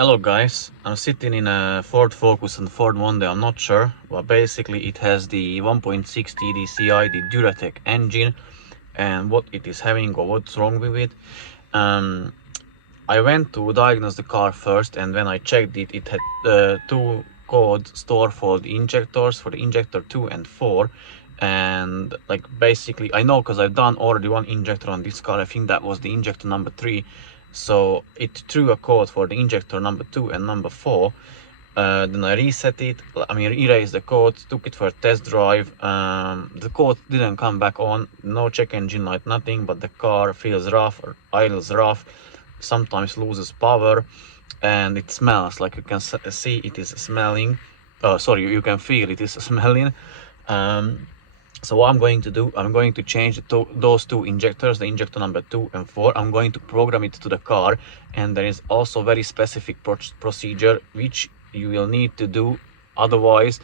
Hello guys, I'm sitting in a Ford Focus and Ford Mondeo, I'm not sure, but basically it has the 1.6 TDCi, the Duratorq engine, and what it is having or what's wrong with it. I went to diagnose the car first, and when I checked it, it had two codes stored for the injectors, for the injector 2 and 4. And like basically I know because I've done already one injector on this car. I think that was the injector number 3, so it threw a code for the injector number 2 and number 4. Then I reset it, erased the code, took it for a test drive. The code didn't come back on, no check engine light, nothing, but the car feels rough, or idles rough, sometimes loses power, and it smells. Like you can see, it is smelling. You can feel it is smelling. So what I'm going to do, I'm going to change those two injectors, the injector number 2 and 4. I'm going to program it to the car, and there is also very specific procedure which you will need to do. Otherwise,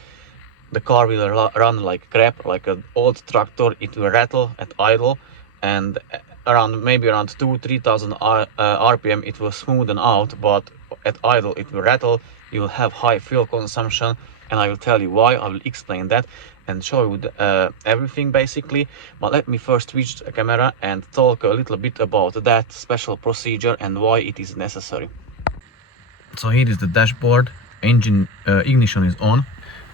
the car will run like crap, like an old tractor. It will rattle at idle, and maybe around 2,000-3,000 RPM it will smoothen out, but at idle it will rattle. You will have high fuel consumption, and I will tell you why. I will explain that and show you everything basically. But let me first switch the camera and talk a little bit about that special procedure and why it is necessary. So here is the dashboard, engine ignition is on,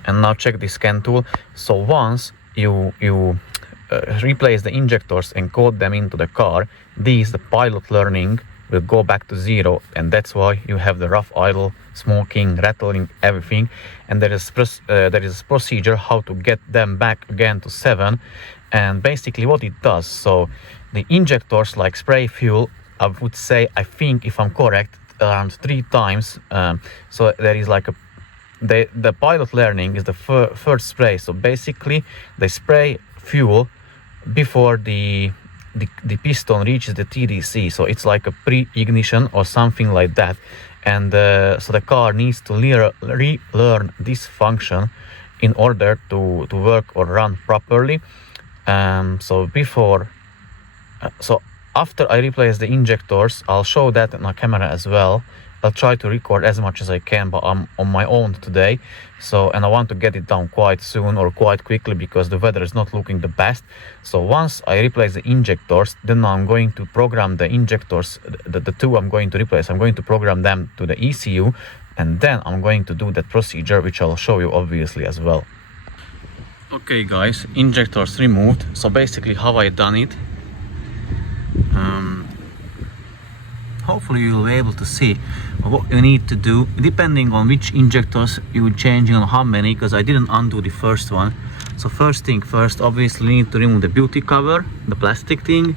and now check the scan tool. So once you replace the injectors and code them into the car, the pilot learning will go back to 0, and that's why you have the rough idle, smoking, rattling, everything. And there is a procedure how to get them back again to 7. And basically what it does, so the injectors like spray fuel, I would say, I think if I'm correct, around 3 times. So there is like the pilot learning is the first spray. So basically they spray fuel before the piston reaches the TDC, so it's like a pre-ignition or something like that. And so the car needs to relearn this function in order to work or run properly. So after I replace the injectors, I'll show that on my camera as well. I'll try to record as much as I can, but I'm on my own today, and I want to get it done quite soon or quite quickly because the weather is not looking the best. So once I replace the injectors, then I'm going to program the injectors, the two I'm going to replace, I'm going to program them to the ECU, and then I'm going to do that procedure, which I'll show you obviously as well. Okay guys, injectors removed. So basically how I done it, hopefully you'll be able to see what you need to do depending on which injectors you're changing on how many, because I didn't undo the first one. So first thing first, obviously you need to remove the beauty cover, the plastic thing.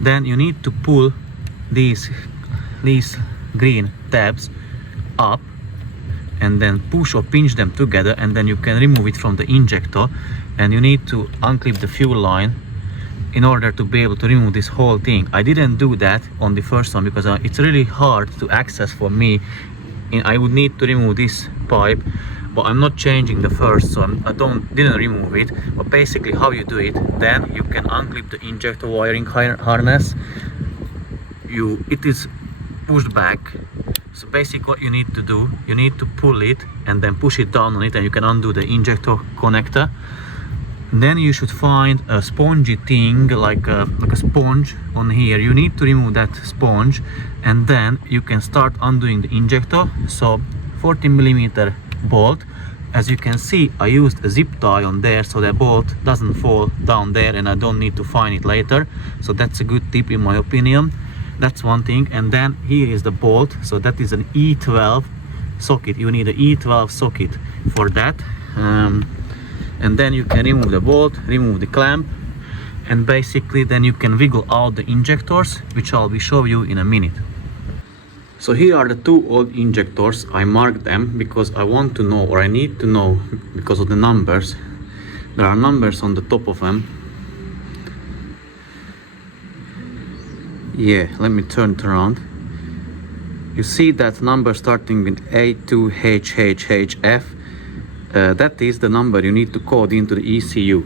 Then you need to pull these green tabs up and then push or pinch them together, and then you can remove it from the injector. And you need to unclip the fuel line in order to be able to remove this whole thing. I didn't do that on the first one because it's really hard to access for me. I would need to remove this pipe, but I'm not changing the first, so I didn't remove it. But basically how you do it, then you can unclip the injector wiring harness. It is pushed back. So basically what you need to do, you need to pull it and then push it down on it, and you can undo the injector connector. Then you should find a spongy thing, like a sponge on here. You need to remove that sponge, and then you can start undoing the injector. So 14mm bolt. As you can see, I used a zip tie on there so the bolt doesn't fall down there and I don't need to find it later. So that's a good tip in my opinion. That's one thing. And then here is the bolt. So that is an E12 socket. You need an E12 socket for that. And then you can remove the bolt, remove the clamp, and basically then you can wiggle out the injectors, which I'll show you in a minute. So here are the two old injectors. I marked them because I want to know, or I need to know, because of the numbers. There are numbers on the top of them. Yeah, let me turn it around. You see that number starting with A2HHHF. That is the number you need to code into the ECU.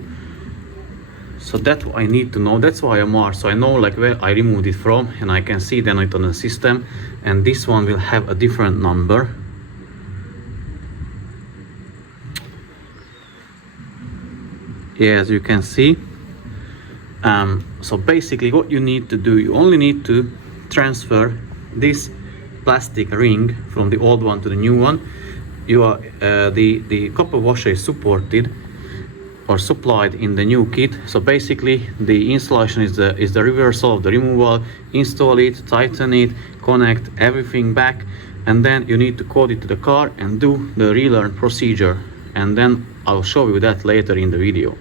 So that's what I need to know. That's why I marked, so I know like where I removed it from, and I can see then it on the system. And this one will have a different number. Yeah, as you can see. So basically what you need to do, you only need to transfer this plastic ring from the old one to the new one. You are the copper washer is supported or supplied in the new kit. So basically the installation is the reversal of the removal. Install it, tighten it, connect everything back, and then you need to code it to the car and do the relearn procedure, and then I'll show you that later in the video.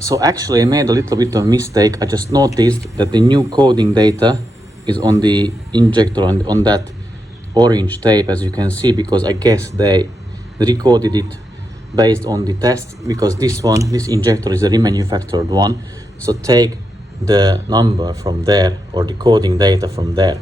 So actually I made a little bit of mistake. I just noticed that the new coding data is on the injector, on that orange tape, as you can see, because I guess they recoded it based on the test, because this injector is a remanufactured one. So take the number from there, or the coding data from there.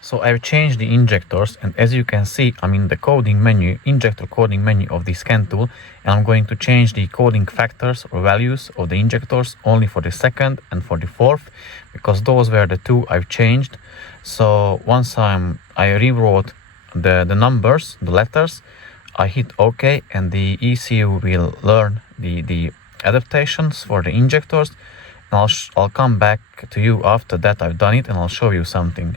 So I've changed the injectors, and as you can see, I'm in the coding menu, injector coding menu of the scan tool, and I'm going to change the coding factors or values of the injectors only for the second and for the fourth, because those were the two I've changed. So once I rewrote the numbers, the letters, I hit OK, and the ECU will learn the adaptations for the injectors, and I'll come back to you after that I've done it, and I'll show you something.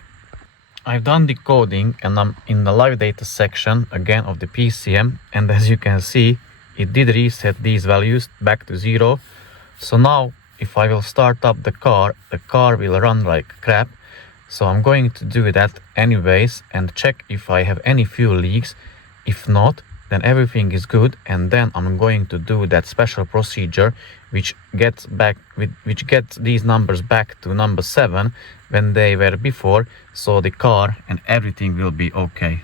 I've done the coding, and I'm in the live data section again of the PCM, and as you can see, it did reset these values back to 0. So now if I will start up the car will run like crap. So I'm going to do that anyways and check if I have any fuel leaks. If not, then everything is good, and then I'm going to do that special procedure which gets these numbers back to number 7 when they were before, so the car and everything will be okay.